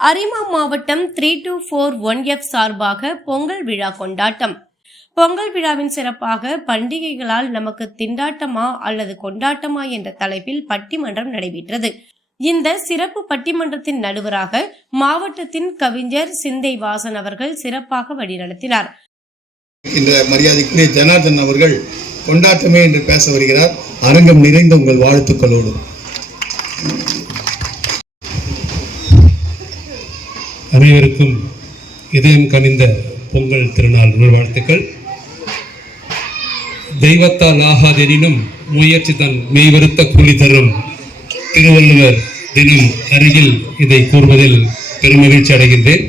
அரிமா மாவட்டம் 3241F சார்பாக பொங்கல் விழா கொண்டாட்டம். பொங்கல் விழாவின் சிறப்பாக பண்டிகைகளால் நமக்கு திண்டாட்டமா அல்லது கொண்டாட்டமா என்ற தலைப்பில் பட்டிமன்றம் நடைபெற்றது. இந்த சிறப்பு பட்டிமன்றத்தின் நடுவராக மாவட்டத்தின் கவிஞர் சிந்தை வாசன் அவர்கள் சிறப்பாக வழிநடத்தினார். இந்த மரியாதைக்குரிய ஜனார்தன் அவர்கள் கொண்டாட்டமே என்று பேச வருகிறார். அரங்கம் நிறைந்த உங்கள் வாழ்த்துக்களோடு. அனைவருக்கும் இதயம் கனிந்த பொங்கல் திருநாள் நல்வாழ்த்துக்கள். தெய்வத்தால் ஆகாதெனினும் முயற்சி தன் மெய்வருத்த கூலி தரும் திருவள்ளுவர் தினம் அருகில் இதை கூறுவதில் பெருமகிழ்ச்சி அடைகின்றேன்.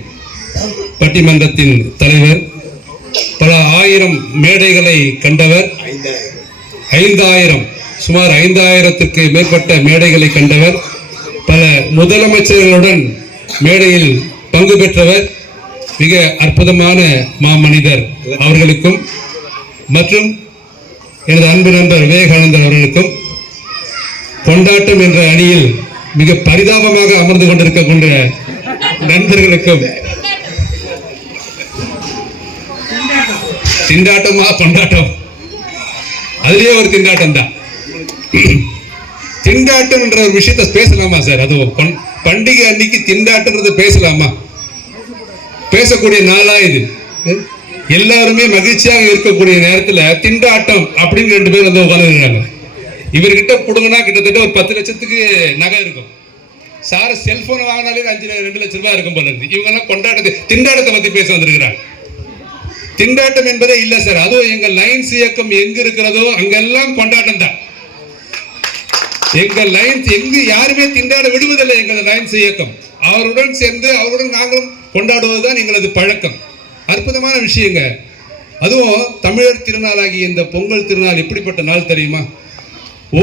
பட்டிமன்றத்தின் தலைவர் பல ஆயிரம் மேடைகளை கண்டவர், 5000 சுமார் 5000த்திற்கு மேற்பட்ட மேடைகளை கண்டவர், பல முதலமைச்சர்களுடன் மேடையில் பங்கு பெற்றவர், மிக அற்புதமான மாமனிதர் அவர்களுக்கும் மற்றும் எனது அன்பு நண்பர் விவேகானந்தர் அவர்களுக்கும், கொண்டாட்டம் என்ற அணியில் மிக பரிதாபமாக அமர்ந்து கொண்டிருக்கக்கூடிய நண்பர்களுக்கும், திண்டாட்டமா கொண்டாட்டம், அதுலயே ஒரு திண்டாட்டம் தான். திண்டாட்டம் என்ற ஒரு விஷயத்தை பேசலாமா சார்? அதுவும் பண்டிகை அன்னைக்கு திண்டாட்டம்ன்றது பேசலாமா? பேசக்கூடிய நாளா இது? எல்லாருமே மகிழ்ச்சியாக இருக்கக்கூடிய நேரத்துல திண்டாட்டம் அப்படின்னு 2 பேர் வந்து உட்கார்ந்துருக்காங்க. இவர்கிட்ட புடுங்கினா கிட்டத்தட்ட ஒரு 10 லட்சத்துக்கு நகை இருக்கும். சார் செல்போன் வாங்கினாலே 2 லட்சம் ரூபாய் இருக்கும் போல இருக்கு. இவங்க எல்லாம் திண்டாட்டத்தை பத்தி பேச வந்திருக்கிறாங்க. திண்டாட்டம் என்பதே இல்ல சார். அதுவும் எங்க லைன்ஸ் இயக்கம் எங்க இருக்கிறதோ அங்கெல்லாம் கொண்டாட்டம் தான். எங்க லைன்ஸ் எங்கு யாருமே திண்டாட விடுவதில்லை. எங்கள் லைன்ஸ் இயக்கம் அவருடன் சேர்ந்து அவருடன் நாங்களும் கொண்டாடுவதுதான் எங்களது பழக்கம். அற்புதமான விஷயங்க. அதுவும் தமிழர் திருநாளாகிய இந்த பொங்கல் திருநாள் எப்படிப்பட்ட நாள் தெரியுமா?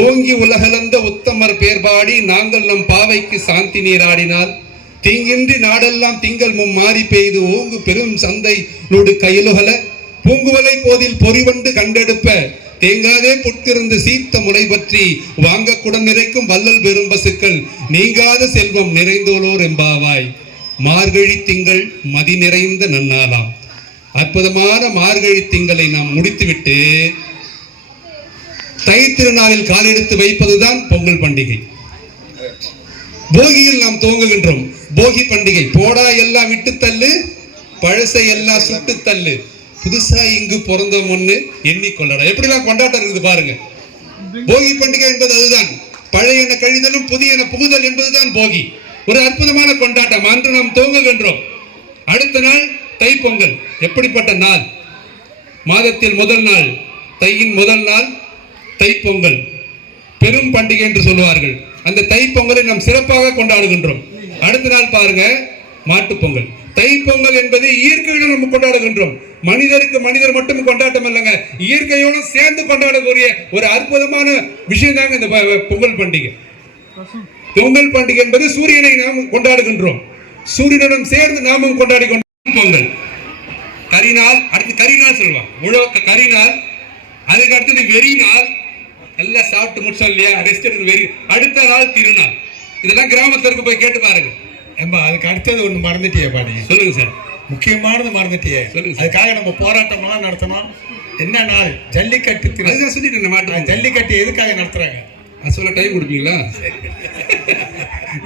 ஓங்கி உலகளந்த உத்தமர் பேர்பாடி நாங்கள் நம் பாவைக்கு சாந்தி நீராடினால் தீங்கின்றி நாடெல்லாம் திங்கள் மாறி பெய்து ஓங்கு பெரும் சந்தை நோடு கையிலுகல பூங்குவலை போதில் பொறிவண்டு கண்டெடுப்ப தேங்காதே புட்கிருந்து சீத்த முனை பற்றி வாங்க குடம் நிறைக்கும் வள்ளல் பெரும் பசுக்கள் நீங்காத செல்வம் நிறைந்தோலோர் எம்பாவாய். மார்கழி திங்கள் மதி நிறைந்த நன்னாளாம். அற்புதமான மார்கழி திங்களை நாம் முடித்துவிட்டு தை திருநாளில் காலெடுத்து வைப்பதுதான் பொங்கல் பண்டிகை. போகியில் நாம் துவங்குகின்றோம். போகி பண்டிகை. போடா எல்லாம் விட்டு தள்ளு, பழசை எல்லாம் சுட்டு தள்ளு, புதுசா இங்கு பிறந்தோம் ஒண்ணு எண்ணிக்கொள்ளடா. எப்படிலாம் கொண்டாட்டம் இருக்குது பாருங்க. போகி பண்டிகை என்பது அதுதான். பழையன கழிதலும் புதியன புகுதல் என்பதுதான் போகி. ஒரு அற்புதமான கொண்டாட்டம். அன்று நாம் துவங்குகின்றோம். அடுத்த நாள் தைப்பொங்கல். எப்படிப்பட்ட நாள்? மாதத்தில் முதல் நாள், தையின் முதல் நாள் தைப்பொங்கல், பெரும் பண்டிகை என்று சொல்லுவார்கள். அந்த தைப்பொங்கலை நாம் சிறப்பாக கொண்டாடுகின்றோம். அடுத்த நாள் பாருங்க மாட்டுப்பொங்கல். தைப்பொங்கல் என்பது இயற்கையோடு நம்ம கொண்டாடுகின்றோம். மனிதருக்கு மனிதர் மட்டும் கொண்டாட்டம் இல்லைங்க, இயற்கையோடு சேர்ந்து கொண்டாடக்கூடிய ஒரு அற்புதமான விஷயம் தாங்க இந்த பொங்கல் பண்டிகை. பொங்கல் பண்டிகை என்பது சூரியனை நாம் கொண்டாடுகின்றோம். சூரியனுடன் சேர்ந்து நாமும் கொண்டாடி கொண்டோம். பொங்கல் கரிநாள். அடுத்து கரிநாள் சொல்லுவாங்க. உழவக்க கரிநாள். அதுக்கு அடுத்தது வெறி நாள். எல்லாம் சாப்பிட்டு முடிச்சோம் இல்லையா, ரெஸ்ட் எடுத்து வெறி. அடுத்த நாள் திருநாள். இதெல்லாம் கிராமத்திற்கு போய் கேட்டு பாருங்க. ஏம்பா அதுக்கு அடுத்தது ஒன்று மறந்துட்டியே பாடி. சொல்லுங்க சார். முக்கியமானது மறந்துட்டியே. சொல்லுங்க. அதுக்காக நம்ம போராட்டம்லாம் நடத்தணும். என்ன நாள்? ஜல்லிக்கட்டு. அதுதான் சொல்லிட்டு மாட்டோம். ஜல்லிக்கட்டு எதுக்காக நடத்துறாங்க? அது சொல்ல டைம் கொடுப்பீங்களா?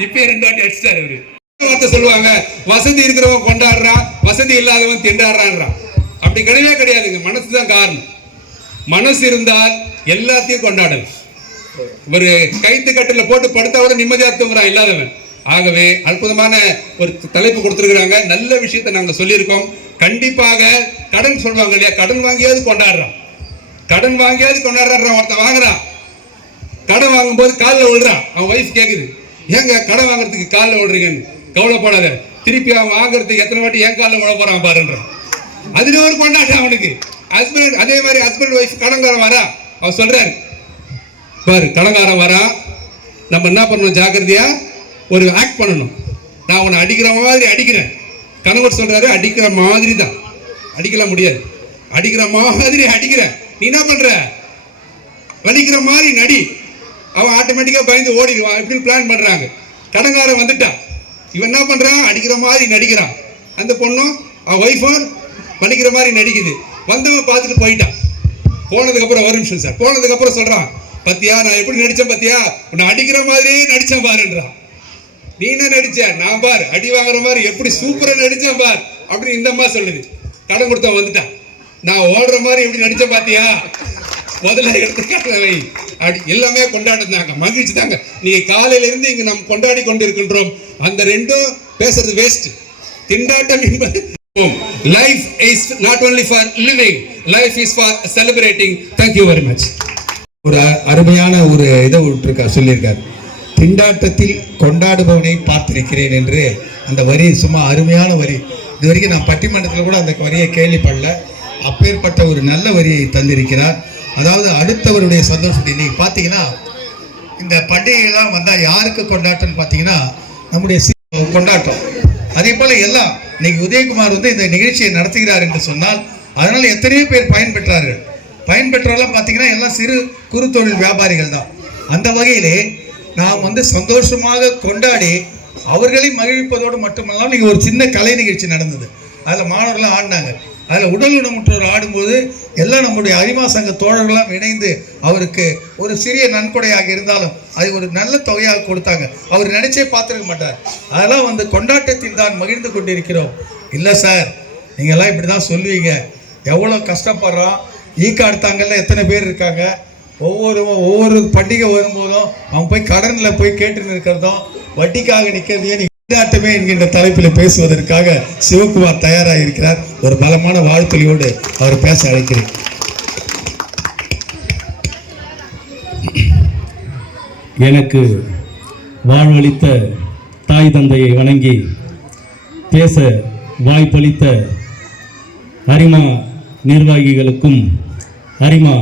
இப்ப 2 வாட்டி அடிச்சிட்டாரு அவரு. வார்த்தை சொல்லுவாங்க, வசதி இருக்கிறவன் கொண்டாடுறான், வசதி இல்லாதவன் திண்டாடுறான். அப்படி கிடையவே கிடையாதுங்க. மனசுதான் காரணம். மனசு இருந்தால் எல்லாத்தையும் கொண்டாடலாம். ஒரு கைத்து கட்டில போட்டு படுத்தாவது நிம்மதியா தூங்குறான் இல்லாதவன். ஆகவே அற்புதமான ஒரு தலைப்பு கொடுத்திருக்கிறாங்க. நல்ல விஷயத்தை நாங்க சொல்லியிருக்கோம். கண்டிப்பாக கடன் சொல்லுவாங்க இல்லையா, கடன் வாங்கியாவது கொண்டாடுறான். கடன் வாங்கியாவது கொண்டாடுறான். ஒருத்தன் வாங்குறான், கடன் வாங்கும் போது காலில் விழுறான். அவன் வைஃப் கேக்குது, ஏங்க கடன் வாங்குறதுக்கு காலில் விழுறீங்கன்னு. கவலைப்படாத, திருப்பி அவன் வாங்குறதுக்கு எத்தனை வாட்டி என் காலில் விழ போறான் பாருன்றான். அதுல ஒரு கொண்டாட்டம் அவனுக்கு. ஹஸ்பண்ட் அதே மாதிரி ஹஸ்பண்ட் வைஃப் கடன்காரன் வரா, அவர் சொல்றாரு பாரு கடன்காரன் வரா, நம்ம என்ன பண்ணணும், ஜாக்கிரதையா ஒரு ஆக்ட் பண்ணணும். நான் உன்னை அடிக்கிற மாதிரி அடிக்கிறேன். கணவர் சொல்றாரு அடிக்கிற மாதிரி தான், அடிக்கலாம் முடியாது, அடிக்கிற மாதிரி அடிக்கிறேன். நீ என்ன பண்ற, வலிக்கிற மாதிரி நடி. அவன் ஆட்டோமேட்டிக்கா பயந்து ஓடிடுவான். எப்படி பிளான் பண்றாங்க. கடன்காரன் வந்துட்டான். இவன் என்ன பண்றான், அடிக்கிற மாதிரி நடிக்கிறான். அந்த பொண்ணும் அவன் ஒய்ஃபும் பண்ணிக்கிற மாதிரி நடிக்குது. வந்தவன் பார்த்துட்டு போயிட்டான். போனதுக்கு அப்புறம் ஒரு நிமிஷம் சார், போனதுக்கு அப்புறம் சொல்றான், பத்தியா நான் எப்படி நடிச்சேன் பத்தியா, உன்னை அடிக்கிற மாதிரியே நடிச்சேன் பாருன்றான். நீ என்ன நடிச்ச, நான் பார் அடி வாங்குற மாதிரி எப்படி சூப்பரா நடிச்சேன் பார் அப்படின்னு இந்த அம்மா சொல்லுது. கடன் கொடுத்தவன் வந்துட்டான். நான் ஓடுற மாதிரி எப்படி நடிச்சேன் பாத்தியா, முதல்ல எடுத்துக்காட்ட வை. அப்படி எல்லாமே கொண்டாடுறாங்க, மகிழ்ச்சி தாங்க. நீங்க காலையில இருந்து இங்க நாம் கொண்டாடி கொண்டு இருக்கின்றோம். அந்த ரெண்டும் பேசுறது வேஸ்ட். திண்டாட்டம் என்பது life is not only for living, life is for celebrating. Thank you very much. ஒரு அருமையான ஒரு இதை சொல்லியிருக்கார். திண்டாட்டத்தில் கொண்டாடுபவனை பார்த்திருக்கிறேன் என்று அந்த வரி சும்மா அருமையான வரி. இது வரைக்கும் நான் பட்டிமன்றத்தில் கூட அந்த வரியை கேள்விப்படல. அப்பேற்பட்ட ஒரு நல்ல வரியை தந்திருக்கிறார். அதாவது அடுத்தவருடைய சந்தோஷத்தை இன்னைக்கு பார்த்தீங்கன்னா இந்த பண்டிகைலாம் வந்தால் யாருக்கு கொண்டாட்டம்னு பார்த்தீங்கன்னா நம்முடைய கொண்டாட்டம். அதே போல எல்லாம் இன்னைக்கு உதயகுமார் இந்த நிகழ்ச்சியை நடத்துகிறார் என்று சொன்னால் அதனால் எத்தனையோ பேர் பயன்பெற்றார்கள். பயன்பெற்றவெல்லாம் பார்த்தீங்கன்னா எல்லாம் சிறு குறு தொழில் வியாபாரிகள் தான். அந்த வகையிலே நாம் சந்தோஷமாக கொண்டாடி அவர்களை மகிழ்ப்பதோடு மட்டுமல்லாமல் நீங்கள் ஒரு சின்ன கலை நிகழ்ச்சி நடந்தது. அதில் மாணவர்கள்லாம் ஆடினாங்க. அதில் உடல் ஊனமுற்றோர் ஆடும்போது எல்லாம் நம்முடைய அரிமா சங்க தோழர்களெல்லாம் இணைந்து அவருக்கு ஒரு சிறிய நன்கொடையாக இருந்தாலும் அது ஒரு நல்ல தொகையாக கொடுத்தாங்க. அவர் நினைச்சே பார்த்துருக்க மாட்டார். அதெல்லாம் கொண்டாட்டத்தில் தான் மகிழ்ந்து கொண்டிருக்கிறோம். இல்லை சார், நீங்கள்லாம் இப்படி தான் சொல்லுவீங்க. எவ்வளோ கஷ்டப்படுறான். ஈக்காடுத்தாங்கல்ல எத்தனை பேர் இருக்காங்க. ஒவ்வொரு பண்டிகை வரும்போதும் அவன் போய் கடனில் போய் கேட்டு இருக்கிறதும் வட்டிக்காக நிற்கிறதையும் கொண்டாட்டமே என்கின்ற தலைப்பில் பேசுவதற்காக சிவகுமார் தயாராக இருக்கிறார். ஒரு பலமான வாழ்த்துறையோடு அவர் பேச அழைக்கிறேன். எனக்கு வாழ்வளித்த தாய் தந்தையை வணங்கி பேச வாய்ப்பளித்த அரிமா நிர்வாகிகளுக்கும் அரிமா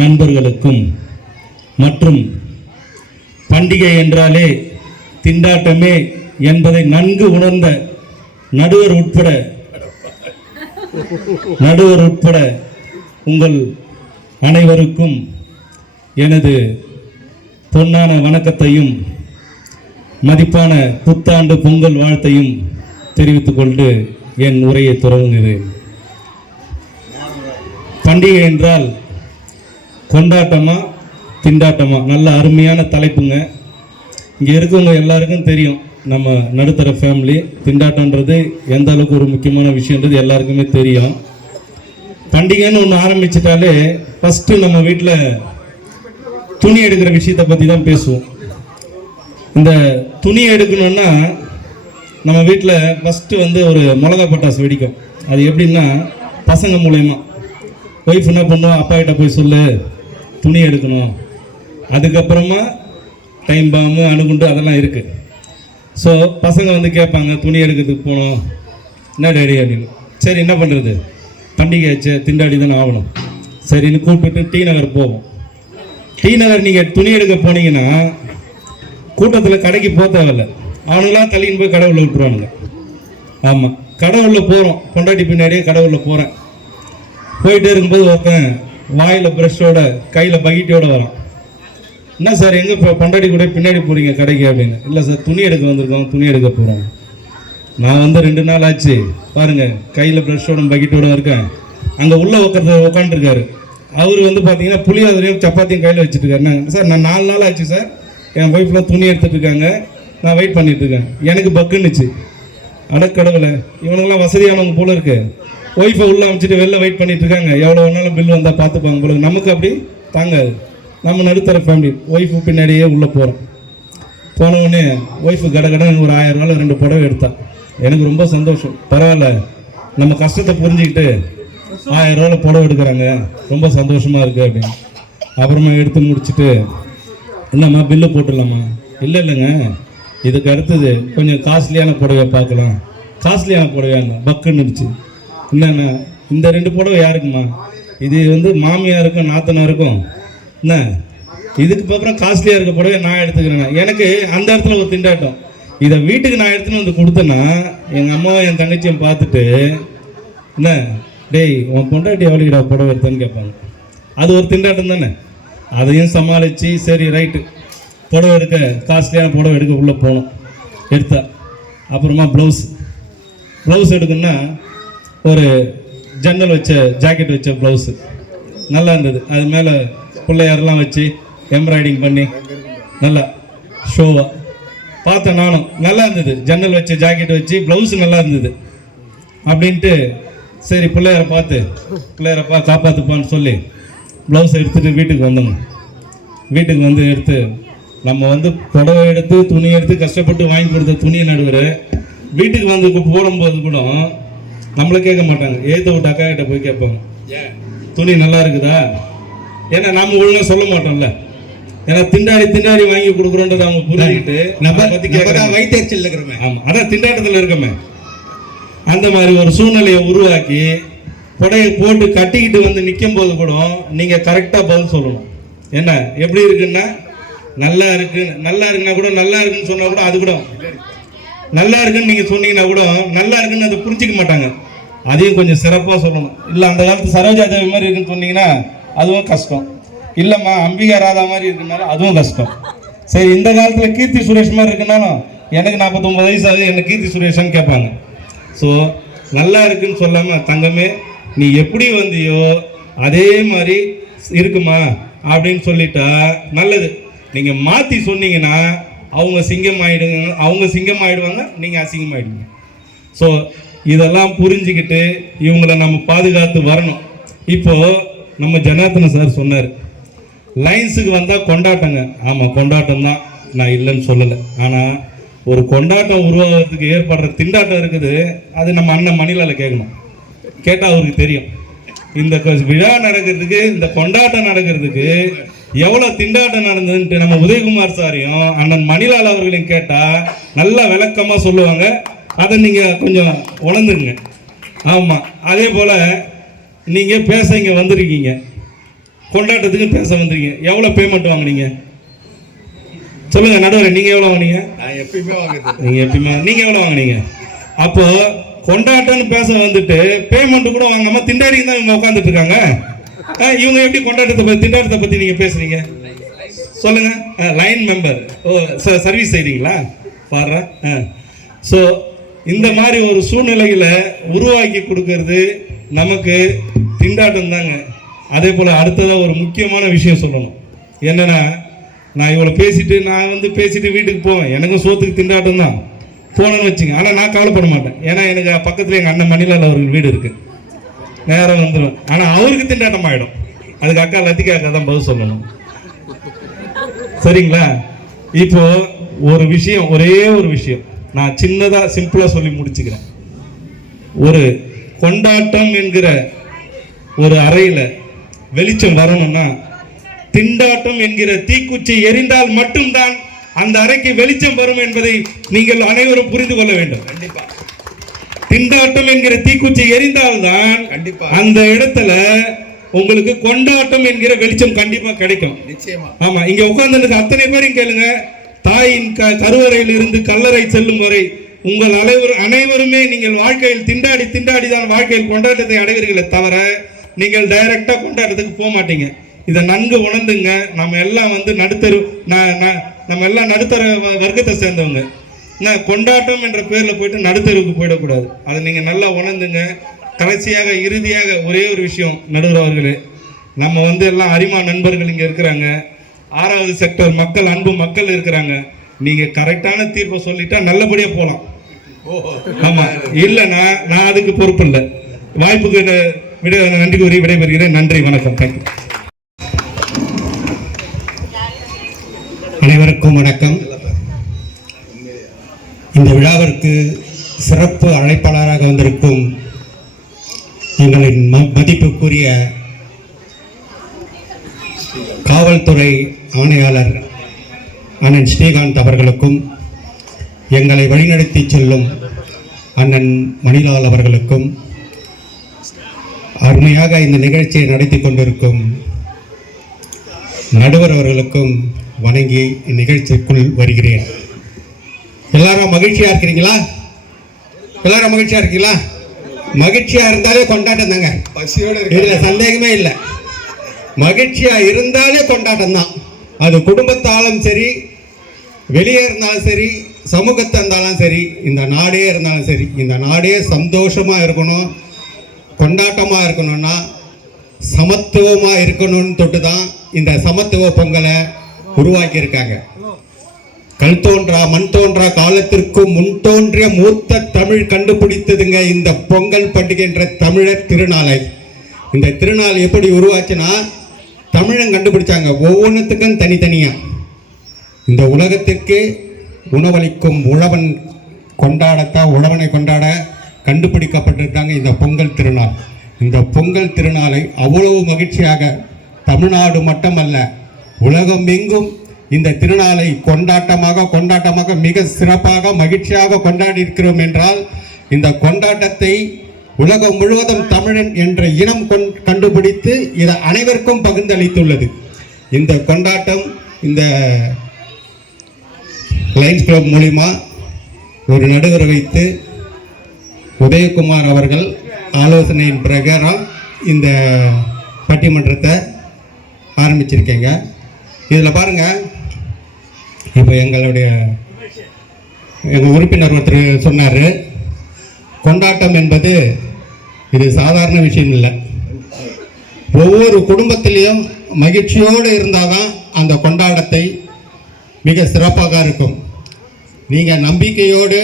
நண்பர்களுக்கும் மற்றும் பண்டிகை என்றாலே திண்டாட்டமே என்பதை நன்கு உணர்ந்த நடுவர் உட்பட உங்கள் அனைவருக்கும் எனது பொன்னான வணக்கத்தையும் மதிப்பான புத்தாண்டு பொங்கல் வாழ்த்தையும் தெரிவித்துக் கொண்டு என் உரையை தொடங்குகிறேன். பண்டிகை என்றால் கொண்டாட்டமா திண்டாட்டமா? நல்ல அருமையான தலைப்புங்க. இங்கே இருக்கவங்க எல்லாருக்கும் தெரியும், நம்ம நடுத்தர ஃபேமிலி. திண்டாட்டன்றது எந்த அளவுக்கு ஒரு முக்கியமான விஷயன்றது எல்லாருக்குமே தெரியும். பண்டிகைன்னு ஒன்று ஆரம்பிச்சிட்டாலே ஃபஸ்ட்டு நம்ம வீட்டில் துணி எடுக்கிற விஷயத்தை பற்றி தான் பேசுவோம். இந்த துணி எடுக்கணுன்னா நம்ம வீட்டில் ஃபஸ்ட்டு ஒரு மிளகா பட்டாசு வெடிக்கும். அது எப்படின்னா பசங்க மூலயமா ஒய்ஃப் என்ன பண்ணுவோம், அப்பா கிட்ட போய் சொல்லு துணி எடுக்கணும். அதுக்கப்புறமா டைம் பாம்பு அணுகுண்டு அதெல்லாம் இருக்குது. ஸோ பசங்க கேட்பாங்க துணி எடுக்கிறதுக்கு போனோம், என்ன டேடி அப்படின்னு. சரி என்ன பண்ணுறது, பண்டிகை ஆச்சு, திண்டாடி தானே ஆகணும். சரின்னு கூப்பிட்டு டி நகர் போவோம். டி நகர் நீங்கள் துணி எடுக்க போனீங்கன்னா கூட்டத்தில் கடைக்கு போக தேவையில்லை, அவனுங்களாம் தள்ளின்னு போய் கடவுளில் விட்டுருவானுங்க. ஆமாம், கடவுளில் போகிறோம், பொண்டாட்டி பின்னாடியே கடவுளில் போகிறேன். போயிட்டே இருக்கும்போது ஒருத்தன் வாயில் ப்ரெஷ்ஷோட கையில் பக்கெட்டோட வரான். என்ன சார் எங்கே இப்போ பொண்டாட்டி கூட பின்னாடி போகிறீங்க கடைக்கு அப்படின்னு. இல்லை சார் துணி எடுக்க வந்திருக்கோம், துணி எடுக்க போகிறோம். நான் 2 நாள் ஆச்சு பாருங்கள், கையில் ப்ரெஷ்ஷோட பக்கெட்டோட இருக்கேன். அங்கே உள்ளே உட்காந்துருக்காரு. அவர் பார்த்தீங்கன்னா புளியோதரையும் சப்பாத்தியும் கையில் வச்சுட்டு இருக்காரு. சார் நான் 4 நாள் ஆச்சு சார், என் ஒய்ஃப்லாம் துணி எடுத்துகிட்டு இருக்காங்க, நான் வெயிட் பண்ணிட்டு இருக்கேன். எனக்கு பக்குன்னுச்சு. அடக்கடவுளை, இவனுங்களாம் வசதியானவங்க போல இருக்கு. ஒய்ஃபை உள்ளே அமைச்சிட்டு வெளில வெயிட் பண்ணிட்டு இருக்காங்க. எவ்வளோ வேணாலும் பில் வந்தால் பார்த்துப்பாங்க போல. நமக்கு அப்படி தாங்காது. நம்ம நடுத்தர ஃபேமிலி, ஒய்ஃபு பின்னாடியே உள்ளே போகிறோம். போனவுடனே ஒய்ஃபு கடகடன்னு ஒரு 1000 ரூபாயில் 2 புடவை எடுத்தான். எனக்கு ரொம்ப சந்தோஷம். பரவாயில்ல, நம்ம கஷ்டத்தை புரிஞ்சுக்கிட்டு 1000 ரூபாயில் புடவை எடுக்கிறாங்க, ரொம்ப சந்தோஷமாக இருக்குது அப்படின்னு. அப்புறமா எடுத்து முடிச்சுட்டு, என்னம்மா பில்லு போட்டுடலாமா? இல்லைங்க, இதுக்கு அடுத்தது கொஞ்சம் காஸ்ட்லியான புடவை பார்க்கலாம். காஸ்ட்லியான புடவையாங்க பக்குன்னு இருந்துச்சு. என்னண்ணா இந்த 2 புடவை யாருக்குமா? இது மாமியாருக்கும் நாத்தனாருக்கும். என்ன இதுக்கு அப்புறம் காஸ்ட்லியாக இருக்க புடவை நான் எடுத்துக்கிறேன்னா எனக்கு அந்த இடத்துல ஒரு திண்டாட்டம். இதை வீட்டுக்கு நான் எடுத்துன்னு கொடுத்தேன்னா எங்கள் அம்மாவும் என் தங்கச்சியும் பார்த்துட்டு, என்ன டேய் உன் பொண்டாட்டி எவ்வளோடா புடவை எடுத்தேன்னு கேட்பாங்க. அது ஒரு திண்டாட்டம் தானே. அதையும் சமாளித்து சரி ரைட்டு புடவை எடுக்க, காஸ்ட்லியான புடவை எடுக்க உள்ளே போனோம். எடுத்தா அப்புறமா ப்ளவுஸ் எடுக்கணும்னா ஒரு ஜன்னல் வச்ச ஜாக்கெட் வச்ச ப்ளவுஸு நல்லா இருந்தது. அது மேலே பிள்ளையாரெல்லாம் வச்சு எம்ப்ராய்டிங் பண்ணி நல்லா ஷோவாக பார்த்தேன். நானும் நல்லா இருந்தது. ஜன்னல் வச்ச ஜாக்கெட் வச்சு ப்ளவுஸு நல்லா இருந்தது அப்படின்ட்டு சரி பிள்ளையாரை காப்பாற்றுப்பான்னு சொல்லி ப்ளவுஸை எடுத்துகிட்டு வீட்டுக்கு வந்தோங்க. வீட்டுக்கு வந்து எடுத்து நம்ம வந்து புடவை எடுத்து துணி எடுத்து கஷ்டப்பட்டு வாங்கி கொடுத்த துணியை நடுவர் வீட்டுக்கு வந்து போடும்போது கூட நம்மளை கேட்க மாட்டாங்க. ஏற்ற விட்டு அக்கா கிட்ட போய் கேட்பாங்க, துணி நல்லா இருக்குதா? ஏன்னா நம்ம ஒழுங்காக சொல்ல மாட்டோம்ல. ஏன்னா திண்டாடி வாங்கி கொடுக்குறோன்றதை அவங்க புரிஞ்சுக்கிட்டு நம்ம பற்றி கேட்குறாங்க. வைத்தறிச்சல் இருக்கிறோமே. ஆமாம், அதான் திண்டாட்டத்தில் இருக்கமே. அந்த மாதிரி ஒரு சூழ்நிலையை உருவாக்கி புடையை போட்டு கட்டிக்கிட்டு வந்து நிற்கும் போது கூட நீங்கள் கரெக்டாக பதில் சொல்லணும். என்ன எப்படி இருக்குன்னா நல்லா இருக்குன்னா கூட நல்லா இருக்குன்னு சொன்னா கூட அது கூட நல்லா இருக்குன்னு நீங்கள் சொன்னீங்கன்னா கூட நல்லா இருக்குன்னு அதை புரிஞ்சிக்க மாட்டாங்க. அதையும் கொஞ்சம் சிறப்பாக சொல்லணும். இல்லை அந்த காலத்து சரோஜா தேவி மாதிரி இருக்குன்னு சொன்னீங்கன்னா அதுவும் கஷ்டம். இல்லைம்மா அம்பிகா ராதா மாதிரி இருக்குனாலும் அதுவும் கஷ்டம். சரி, இந்த காலத்தில் கீர்த்தி சுரேஷ் மாதிரி இருக்குனாலும் எனக்கு 49 வயசு ஆகுது, என்ன கீர்த்தி சுரேஷான்னு கேட்பாங்க. ஸோ நல்லா இருக்குன்னு சொல்லாமல் தங்கமே நீ எப்படி வந்தியோ அதே மாதிரி இருக்குமா அப்படின்னு சொல்லிட்டா நல்லது. நீங்கள் மாற்றி சொன்னீங்கன்னா அவங்க சிங்கமாயிடுவாங்க, நீங்கள் அசிங்கமாயிடுவீங்க. ஸோ இதெல்லாம் புரிஞ்சுக்கிட்டு இவங்களை நம்ம பாதுகாத்து வரணும். இப்போது நம்ம ஜனார்த்தன சார் சொன்னார், லைன்ஸுக்கு வந்தால் கொண்டாட்டங்க. ஆமாம், கொண்டாட்டம் தான், நான் இல்லைன்னு சொல்லலை. ஆனால் ஒரு கொண்டாட்டம் உருவாகிறதுக்கு ஏற்படுற திண்டாட்டம் இருக்குது. அது நம்ம அண்ணன் மணிலால் கேட்கணும். கேட்டால் அவருக்கு தெரியும். இந்த விழா நடக்கிறதுக்கு, இந்த கொண்டாட்டம் நடக்கிறதுக்கு எவ்வளோ திண்டாட்டம் நடந்ததுன்ட்டு நம்ம உதயகுமார் சாரையும் அண்ணன் மணிலால் அவர்களையும் கேட்டால் நல்லா விளக்கமாக சொல்லுவாங்க. அதை நீங்கள் கொஞ்சம் உணர்ந்துங்க. ஆமாம், அதே போல் நீங்கள் பேச இங்கே வந்திருக்கீங்க, கொண்டாட்டத்துக்கு பேச வந்திருக்கீங்க. எவ்வளோ பேமெண்ட் வாங்குனீங்க சொல்லுங்க நடுவர்? நீங்கள் எவ்வளோ வாங்கினீங்க? நீங்கள் எவ்வளோ வாங்கினீங்க? அப்போ கொண்டாட்டம்னு பேச வந்துட்டு பேமெண்ட் கூட வாங்காம திண்டாடி தான் இவங்க உட்காந்துட்டு இருக்காங்க. இவங்க எப்படி திண்டாட்டத்தை பற்றி நீங்கள் பேசுறீங்க சொல்லுங்க? லைன் மெம்பர், சர்வீஸ் செய்றீங்களா பாரு. ஸோ இந்த மாதிரி ஒரு சூழ்நிலைகளை உருவாக்கி கொடுக்கறது நமக்கு திண்டாட்டம் தாங்க. அதே போல் அடுத்ததாக ஒரு முக்கியமான விஷயம் சொல்லணும். என்னென்னா, நான் இவ்வளோ பேசிட்டு வீட்டுக்கு போவேன். எனக்கும் சோத்துக்கு திண்டாட்டம் தான் போனேன்னு வச்சுங்க. ஆனால் நான் கவலைப்பட மாட்டேன். ஏன்னா எனக்கு பக்கத்தில் எங்கள் அண்ணன் மணிலால் அவர்கள் வீடு இருக்குது, நேரம் வந்துடும். ஆனால் அவருக்கு திண்டாட்டம் ஆகிடும். அதுக்கு அக்கா லத்திகா அக்கா தான் பதில் சொல்லணும். சரிங்களா? இப்போ ஒரு விஷயம், ஒரே ஒரு விஷயம் நான் சின்னதாக சிம்பிளாக சொல்லி முடிச்சுக்கிறேன். ஒரு கொண்டாட்டம் என்கிற ஒரு அறையில் வெளிச்சம் வரணும்னா திண்டாட்டம் என்கிற தீக்குச்சி எரிந்தால் மட்டும்தான் அந்த அறைக்கு வெளிச்சம் வரும் என்பதை நீங்கள் அனைவரும் புரிந்து கொள்ள வேண்டும். கண்டிப்பா திண்டாட்டம் என்கிற தீக்குச்சி எரிந்தால்தான் கண்டிப்பா அந்த இடத்துல உங்களுக்கு கொண்டாட்டம் என்கிற வெளிச்சம் கண்டிப்பா கிடைக்கும். நிச்சயமா. ஆமா, இங்க உட்கார்ந்து அத்தனை பேரும் கேளுங்க. தாயின் கருவறையில் இருந்து கல்லறை செல்லும் வரை உங்கள் அனைவருமே நீங்கள் வாழ்க்கையில் திண்டாடி தான் வாழ்க்கையில் கொண்டாட்டத்தை அடைவீர்களே தவிர நீங்கள் டைரக்டா கொண்டாட்டத்துக்கு போக மாட்டீங்க. இதை நன்கு உணர்ந்துங்க. நம்ம எல்லாம் நம்ம எல்லாம் நடுத்தர வர்க்கத்தை சேர்ந்தவங்க. கொண்டாட்டம் என்ற பேரில் போயிட்டு நடுத்தருக்கு போயிடக்கூடாது. அதை நீங்கள் நல்லா உணர்ந்துங்க. கடைசியாக இறுதியாக ஒரே ஒரு விஷயம் நடுவர் அவர்களே, நம்ம எல்லாம் அரிமா நண்பர்கள் இங்கே இருக்கிறாங்க. 6வது செக்டர் மக்கள், அன்பு மக்கள் இருக்கிறாங்க. நீங்கள் கரெக்டான தீர்ப்பை சொல்லிட்டா நல்லபடியாக போகலாம். ஆமாம், இல்லைன்னா நான் அதுக்கு பொறுப்பு இல்லை. வாய்ப்புக்கு நன்றி கூறி விடைபெறுகிறேன். நன்றி, வணக்கம். தேங்க்யூ. அனைவருக்கும் வணக்கம். இந்த விழாவிற்கு சிறப்பு அழைப்பாளராக வந்திருக்கும் எங்களின் மதிப்புக்குரிய காவல்துறை ஆணையாளர் அண்ணன் ஸ்ரீகாந்த் அவர்களுக்கும், எங்களை வழிநடத்தி செல்லும் அண்ணன் மணிலால் அவர்களுக்கும், அருமையாக இந்த நிகழ்ச்சியை நடத்தி கொண்டிருக்கும் நடுவர் அவர்களுக்கும் வணங்கி இந்நிகழ்ச்சிக்குள் வருகிறேன். எல்லாரும் மகிழ்ச்சியா இருக்கிறீங்களா? எல்லாரும் மகிழ்ச்சியா இருக்கீங்களா? மகிழ்ச்சியா இருந்தாலே கொண்டாட்டம் தாங்க, இதுல சந்தேகமே இல்லை. மகிழ்ச்சியா இருந்தாலே கொண்டாட்டம் தான். அது குடும்பத்தாலும் சரி, வெளியே இருந்தாலும் சரி, சமூகத்தை இருந்தாலும் சரி, இந்த நாடே இருந்தாலும் சரி, இந்த நாடே சந்தோஷமாக இருக்கணும், கொண்டாட்டமாக இருக்கணும்னா சமத்துவமாக இருக்கணும்னு தொட்டு தான் இந்த சமத்துவ பொங்கலை உருவாக்கியிருக்காங்க. கல் தோன்றா மண் தோன்றா காலத்திற்கும் முன் தோன்றிய மூத்த தமிழ் கண்டுபிடித்ததுங்க இந்த பொங்கல் பண்டிகை என்ற தமிழர் திருநாளை. இந்த திருநாள் எப்படி உருவாச்சுன்னா தமிழன் கண்டுபிடிச்சாங்க, ஒவ்வொன்றுத்துக்கும் தனித்தனியாக. இந்த உலகத்திற்கு உணவளிக்கும் உழவன் கொண்டாடத்தான், உழவனை கொண்டாட கண்டுபிடிக்கப்பட்டிருக்காங்க இந்த பொங்கல் திருநாள். இந்த பொங்கல் திருநாளை அவ்வளவு மகிழ்ச்சியாக தமிழ்நாடு மட்டுமல்ல உலகம் எங்கும் இந்த திருநாளை கொண்டாட்டமாக மிக சிறப்பாக மகிழ்ச்சியாக கொண்டாடி இருக்கிறோம் என்றால், இந்த கொண்டாட்டத்தை உலகம் முழுவதும் தமிழன் என்ற இனம் கண்டுபிடித்து இதை அனைவருக்கும் பகிர்ந்தளித்துள்ளது. இந்த கொண்டாட்டம் இந்த லயன்ஸ் கிளப் மூலிமா ஒரு நடுவரை வைத்து உதயகுமார் அவர்கள் ஆலோசனையின் பிரகாரம் இந்த பட்டிமன்றத்தை ஆரம்பிச்சிருக்கேங்க. இதில் பாருங்கள், இப்போ எங்கள் உறுப்பினர் ஒருத்தர் சொன்னார், கொண்டாட்டம் என்பது இது சாதாரண விஷயம் இல்லை. ஒவ்வொரு குடும்பத்திலையும் மகிழ்ச்சியோடு இருந்தால் தான் அந்த கொண்டாட்டத்தை மிக சிறப்பாக இருக்கும். நீங்கள் நம்பிக்கையோடு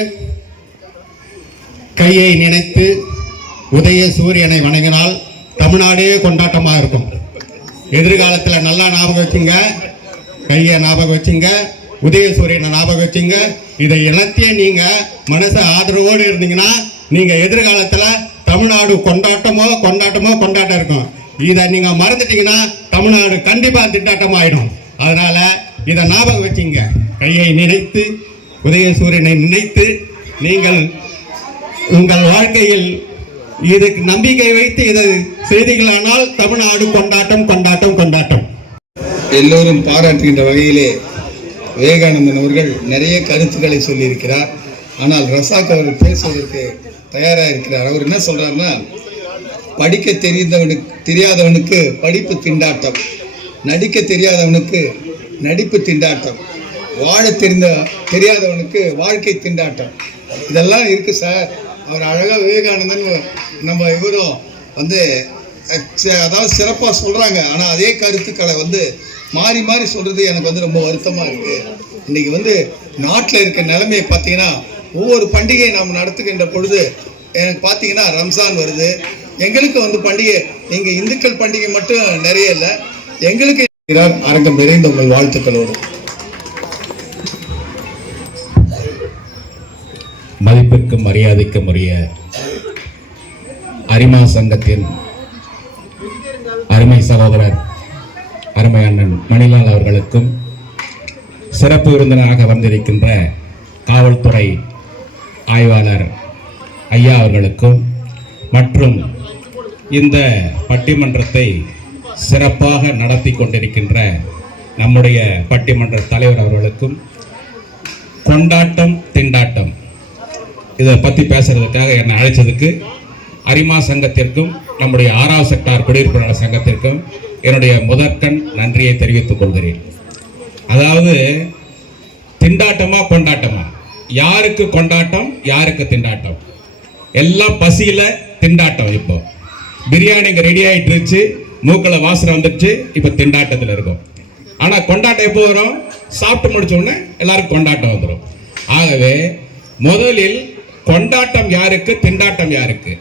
கையை நினைத்து உதய சூரியனை வணங்கினால் தமிழ்நாடே கொண்டாட்டமாக இருக்கும். எதிர்காலத்தில் நல்லா ஞாபகம் வச்சுங்க, கையை ஞாபகம் வச்சுங்க, உதய சூரியனை ஞாபகம் வச்சுங்க. இதை எல்லாத்தையும் நீங்கள் மனசை ஆதரவோடு இருந்தீங்கன்னா நீங்கள் எதிர்காலத்தில் தமிழ்நாடு கொண்டாட்டம் இருக்கும். இதை நீங்கள் மறந்துட்டீங்கன்னா தமிழ்நாடு கண்டிப்பாக திண்டாட்டமாயிடும். அதனால் இதை ஞாபகம் வச்சுங்க, கையை நினைத்து உதய சூரியனை நினைத்து நீங்கள் உங்கள் வாழ்க்கையில் இதுக்கு நம்பிக்கை வைத்து இதை செய்திகளானால் தமிழ்நாடு கொண்டாட்டம். எல்லோரும் பாராட்டுகின்ற வகையிலே விவேகானந்தன் அவர்கள் நிறைய கருத்துக்களை சொல்லியிருக்கிறார். ஆனால் ரசாக் அவர்கள் பேசுவதற்கு தயாராக இருக்கிறார். அவர் என்ன சொல்றாருன்னா, படிக்க தெரியாதவனுக்கு படிப்பு திண்டாட்டம், நடிக்க தெரியாதவனுக்கு நடிப்பு திண்டாட்டம், வாழ தெரியாதவனுக்கு வாழ்க்கை திண்டாட்டம், இதெல்லாம் இருக்கு சார். அவர் அழகாக விவேகானந்தன் நம்ம இவரும் அதாவது சிறப்பாக சொல்கிறாங்க. ஆனால் அதே கருத்துக்களை மாறி மாறி சொல்கிறது எனக்கு ரொம்ப வருத்தமாக இருக்குது. இன்றைக்கி நாட்டில் இருக்க நிலைமையை பார்த்தீங்கன்னா, ஒவ்வொரு பண்டிகையை நாம் நடத்துகின்ற பொழுது எனக்கு பார்த்தீங்கன்னா ரம்ஜான் வருது. எங்களுக்கு பண்டிகை, நீங்கள் இந்துக்கள் பண்டிகை மட்டும் நிறைய இல்லை, எங்களுக்கு அரங்கம் நிறைந்த உங்கள் வாழ்த்துக்களோடு. மதிப்பிற்கும் மரியாதைக்கும் உரிய அரிமா சங்கத்தின் அருமை சகோதரர் அருமை அண்ணன் மணிலால் அவர்களுக்கும், சிறப்பு விருந்தினராக வந்திருக்கின்ற காவல்துறை ஆய்வாளர் ஐயா அவர்களுக்கும், மற்றும் இந்த பட்டிமன்றத்தை சிறப்பாக நடத்தி கொண்டிருக்கின்ற நம்முடைய பட்டிமன்ற தலைவர் அவர்களுக்கும், கொண்டாட்டம் திண்டாட்டம் இதை பற்றி பேசுறதுக்காக என்னை அழைச்சதுக்கு அரிமா சங்கத்திற்கும் நம்முடைய 6வது செக்டார் குடியிருப்பாளர் சங்கத்திற்கும் என்னுடைய முதற்கண் நன்றியை தெரிவித்துக் கொள்கிறேன். அதாவது திண்டாட்டமா கொண்டாட்டமா, யாருக்கு கொண்டாட்டம் யாருக்கு திண்டாட்டம்? எல்லாம் பசியில திண்டாட்டம். இப்போ பிரியாணி இங்கே ரெடி ஆகிட்டு இருந்துச்சு, மூக்கில் வாசனை வந்துடுச்சு, இப்போ திண்டாட்டத்தில் இருக்கும். ஆனால் கொண்டாட்டம் எப்போ வரும்? சாப்பிட்டு முடிச்ச உடனே எல்லாருக்கும் கொண்டாட்டம் வந்துடும். ஆகவே முதலில் கொண்டாட்டம் யாருக்கு, திண்டாட்டம் யாருக்கு?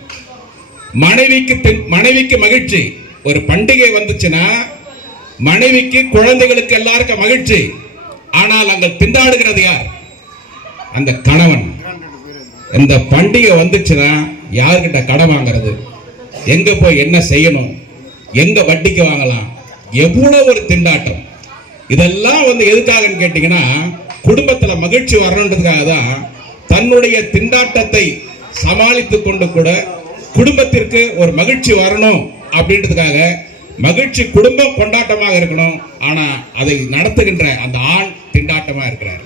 மனைவிக்கு மகிழ்ச்சி. ஒரு பண்டிகை வந்துச்சுன்னா மனைவிக்கு, குழந்தைகளுக்கு எல்லாருக்கும் மகிழ்ச்சி. ஆனால் அங்க திண்டாடுகிறது யார்? அந்த கணவன். இந்த பண்டிகை வந்துச்சுன்னா யார்கிட்ட கடன் வாங்கிறது, எங்க போய் என்ன செய்யணும், எங்க வட்டிக்கு வாங்கலாம், எவ்வளவு ஒரு திண்டாட்டம். இதெல்லாம் எதுக்காகன்னு கேட்டீங்கன்னா, குடும்பத்துல மகிழ்ச்சி வரணுன்றதுக்காக தான் தன்னுடைய திண்டாட்டத்தை சமாளித்து கொண்டு கூட குடும்பத்திற்கு ஒரு மகிழ்ச்சி வரணும் அப்படின்றதுக்காக, மகிழ்ச்சி குடும்பம் கொண்டாட்டமாக இருக்கணும், ஆனா அதை நடத்துகின்ற அந்த ஆண் திண்டாட்டமா இருக்கிறார்.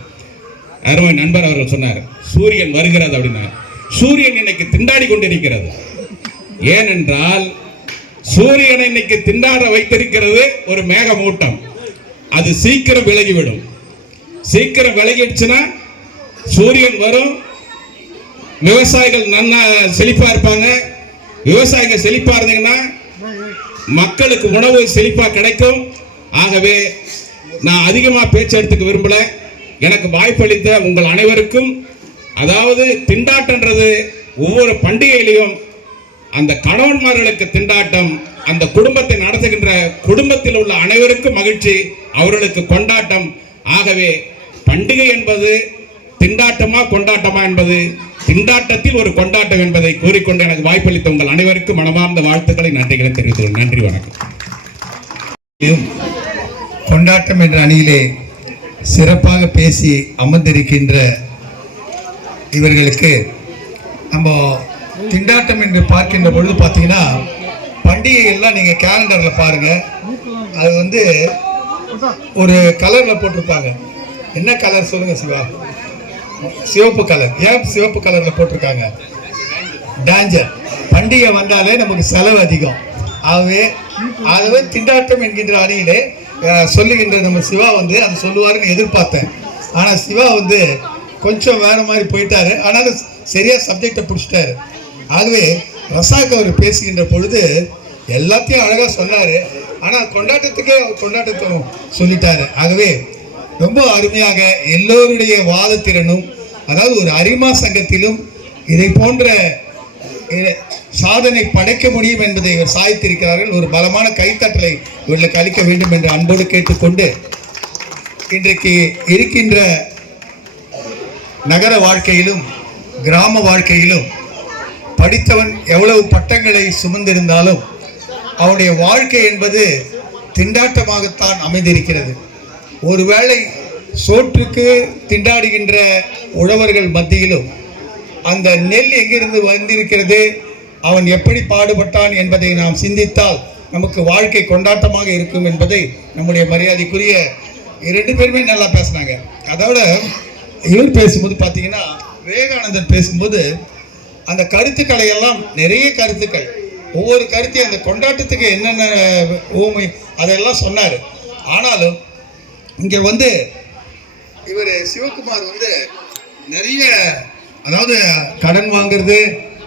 அருமை நண்பர் அவர்கள் சொன்னார், சூரியன் வருகிறது அப்படின்னார். சூரியன் இன்னைக்கு திண்டாடி கொண்டிருக்கிறது. ஏனென்றால் சூரியனை இன்னைக்கு திண்டாட வைத்திருக்கிறது ஒரு மேகமூட்டம். அது சீக்கிரம் விலகிவிடும். சீக்கிரம் விலகிடுச்சுன்னா சூரியன் வரும், விவசாயிகள் நல்லா செழிப்பா இருப்பாங்க. விவசாயிகள் செழிப்பா இருந்தீங்கன்னா மக்களுக்கு உணவு செழிப்பா கிடைக்கும். ஆகவே நான் அதிகமா பேச்சு எடுத்துக்க விரும்பல. எனக்கு வாய்ப்பளித்த உங்கள் அனைவருக்கும், அதாவது திண்டாட்டன்றது ஒவ்வொரு பண்டிகையிலையும் அந்த கணவன்மார்களுக்கு திண்டாட்டம், அந்த குடும்பத்தை நடத்துகின்ற குடும்பத்தில் உள்ள அனைவருக்கும் மகிழ்ச்சி, அவர்களுக்கு கொண்டாட்டம். ஆகவே பண்டிகை என்பது திண்டாட்டமா கொண்டாட்டமா என்பது திண்டாட்டத்தில் ஒரு கொண்டாட்டம் என்பதை கூறிக்கொண்டு எனக்கு வாய்ப்பளித்த உங்கள் அனைவருக்கும் மனமார்ந்த வாழ்த்துக்களை, நன்றிகளை தெரிவித்துள்ளேன். நன்றி, வணக்கம். கொண்டாட்டம் என்ற அணியிலே சிறப்பாக பேசி அமர்ந்திருக்கின்ற இவர்களுக்கு நம்ம திண்டாட்டம் என்று பார்க்கின்ற பொழுது பார்த்தீங்கன்னா, பண்டிகைகள்லாம் நீங்கள் கேலண்டரில் பாருங்கள், அது வந்து ஒரு கலரில் போட்டிருப்பாங்க. என்ன கலர் சொல்லுங்கள் சிவா? சிவப்பு கலர். ஏன் சிவப்பு கலரில் போட்டிருக்காங்க? டேஞ்சர். பண்டிகை வந்தாலே நமக்கு செலவு அதிகம். ஆகவே திண்டாட்டம் என்கின்ற அணியிலே சொல்லுகின்ற நம்ம சிவா வந்து அதை சொல்லுவாருன்னு எதிர்பார்த்தேன். ஆனால் சிவா வந்து கொஞ்சம் வேறு மாதிரி போயிட்டாரு. ஆனாலும் சரியாக சப்ஜெக்டை பிடிச்சிட்டாரு. ஆகவே ரசாக் அவர் பேசுகின்ற பொழுது எல்லாத்தையும் அழகாக சொன்னார். ஆனால் கொண்டாட்டத்துக்கே அவர் கொண்டாட்டத்தை சொல்லிட்டாரு. ஆகவே ரொம்ப அருமையாக எல்லோருடைய வாதத்திறனும், அதாவது ஒரு அரிமா சங்கத்திலும் இதை போன்ற சாதனை படைக்க முடியும் என்பதை இவர் சாதித்திருக்கிறார்கள். ஒரு பலமான கைத்தட்டலை இவர்களுக்கு அளிக்க வேண்டும் என்று அன்போடு கேட்டுக்கொண்டு, இன்றைக்கு இருக்கின்ற நகர வாழ்க்கையிலும் கிராம வாழ்க்கையிலும் படித்தவன் எவ்வளவு பட்டங்களை சுமந்திருந்தாலும் அவனுடைய வாழ்க்கை என்பது திண்டாட்டமாகத்தான் அமைந்திருக்கிறது. ஒருவேளை சோற்றுக்கு திண்டாடுகின்ற உழவர்கள் மத்தியிலும் அந்த நெல் எங்கிருந்து வந்திருக்கிறது, அவன் எப்படி பாடுபட்டான் என்பதை நாம் சிந்தித்தால் நமக்கு வாழ்க்கை கொண்டாட்டமாக இருக்கும் என்பதை நம்முடைய மரியாதைக்குரிய 2 பேருமே நல்லா பேசினாங்க. அதோட இவர் பேசும்போது பார்த்தீங்கன்னா, விவேகானந்தன் பேசும்போது அந்த கருத்துக்களை எல்லாம் நிறைய கருத்துக்கள், ஒவ்வொரு கருத்தையும் அந்த கொண்டாட்டத்துக்கு என்னென்ன ஊமை அதெல்லாம் சொன்னார். ஆனாலும் இங்கே வந்து இவர் சிவகுமார் வந்து நிறைய, அதாவது கடன் வாங்கிறது,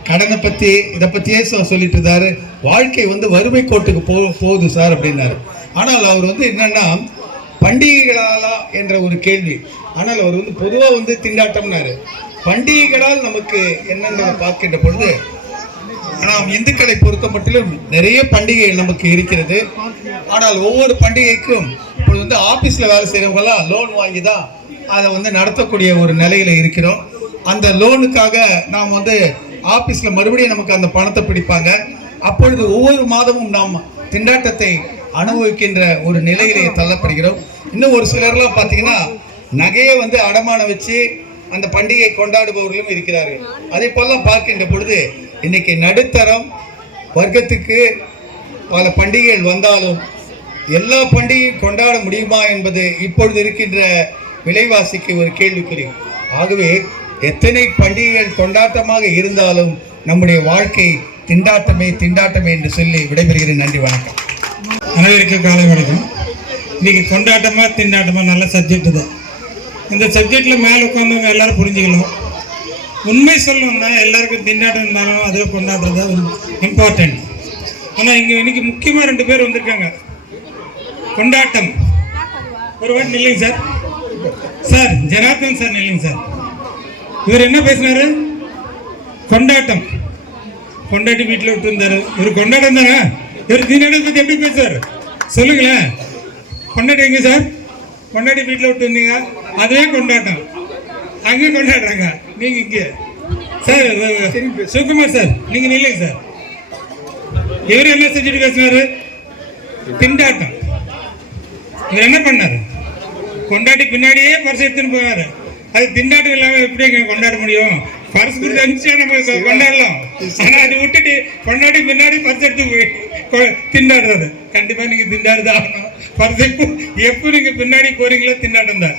கடனை பற்றி இதை பற்றியே சொல்லிட்டு இருந்தார். வாழ்க்கை வந்து வறுமை கோட்டுக்கு போகுது சார் அப்படின்னாரு. ஆனால் அவர் வந்து என்னன்னா, பண்டிகைகளாலா என்ற ஒரு கேள்வி. ஆனால் அவர் வந்து பொதுவாக வந்து திண்டாட்டம்னாரு. பண்டிகைகளால் நமக்கு என்னென்ன பார்க்கின்ற பொழுது, நாம் இந்துக்களை பொறுத்த மட்டிலும் நிறைய பண்டிகைகள் நமக்கு இருக்கிறது. ஆனால் ஒவ்வொரு பண்டிகைக்கும் இப்பொழுது வந்து ஆஃபீஸில் வேலை செய்கிறவங்களாம் லோன் வாங்கி தான் அதை வந்து நடத்தக்கூடிய ஒரு நிலையில் இருக்கிறோம். அந்த லோனுக்காக நாம் வந்து ஆஃபீஸில் மறுபடியும் நமக்கு அந்த பணத்தை பிடிப்பாங்க. அப்பொழுது ஒவ்வொரு மாதமும் நாம் திண்டாட்டத்தை அனுபவிக்கின்ற ஒரு நிலையிலே தள்ளப்படுகிறோம். இன்னும் ஒரு சிலர்லாம் பார்த்தீங்கன்னா, நகையை வந்து அடமானம் வச்சு அந்த பண்டிகை கொண்டாடுபவர்களும் இருக்கிறார்கள். அதே போலாம் பார்க்கின்ற பொழுது இன்னைக்கு நடுத்தரம் வர்க்கத்துக்கு பல பண்டிகைகள் வந்தாலும் எல்லா பண்டிகையும் கொண்டாட முடியுமா என்பது இப்பொழுது இருக்கின்ற விலைவாசிக்கு ஒரு கேள்விக்குறி. ஆகவே எத்தனை பண்டிகைகள் கொண்டாட்டமாக இருந்தாலும் நம்முடைய வாழ்க்கை திண்டாட்டமே திண்டாட்டமே என்று சொல்லி விடைபெறுகிறேன். நன்றி, வணக்கம். அனைவருக்கும் காலை வணக்கம். இன்னைக்கு கொண்டாட்டமா திண்டாட்டமா நல்ல சப்ஜெக்ட் தான். இந்த சப்ஜெக்டில் மேலே உட்காந்தவங்க எல்லாரும் புரிஞ்சுக்கலாம். உண்மை சொல்லணும்னா எல்லாருக்கும் திண்டாட்டம் இருந்தாலும் அதில் கொண்டாடுறது தான் இம்பார்ட்டன்ட். ஆனால் இங்கே இன்னைக்கு முக்கியமாக 2 பேர் வந்திருக்காங்க. கொண்டாட்டம் ஒரு வாட்டி நில்லுங்க சார். சார் ஜனார்தன் சார் நில்லுங்க சார். இவர் என்ன பேசினாரு? கொண்டாட்டம். கொண்டாட்டி வீட்டில் விட்டு இருந்தாரு. இவர் கொண்டாட்டம் தானே. இவர் திண்டாட்டத்தை பற்றி எப்படி பேசுவார் சொல்லுங்களேன். கொண்டாட்டம் எங்கே சார்? கொண்டாடி வீட்டில் விட்டு வந்தீங்க, அதுவே கொண்டாட்டம். அங்கே கொண்டாடுறாங்க, நீங்கள் இங்கே. சார் சிவகுமார் சார் நீங்கள் நில்லுங்க சார். இவர் என்ன செஞ்சுட்டு பேசினாரு? திண்டாட்டம். இவர் என்ன பண்ணாரு? கொண்டாடி பின்னாடியே பரிசு எடுத்துன்னு போவாரு. அது திண்டாட்டம் இல்லாமல் எப்படி எங்க கொண்டாட முடியும்? பரிசு கொடுத்து அனுப்பிச்சா நம்ம கொண்டாடலாம். ஆனால் அதை விட்டுட்டு கொண்டாடி பின்னாடி பரிசு எடுத்து திண்டாடுறது கண்டிப்பாக நீங்கள் திண்டாடுதான் ஆகணும். பரிசு எப்போ நீங்கள் பின்னாடி போறீங்களோ திண்டாட்டம் தான்.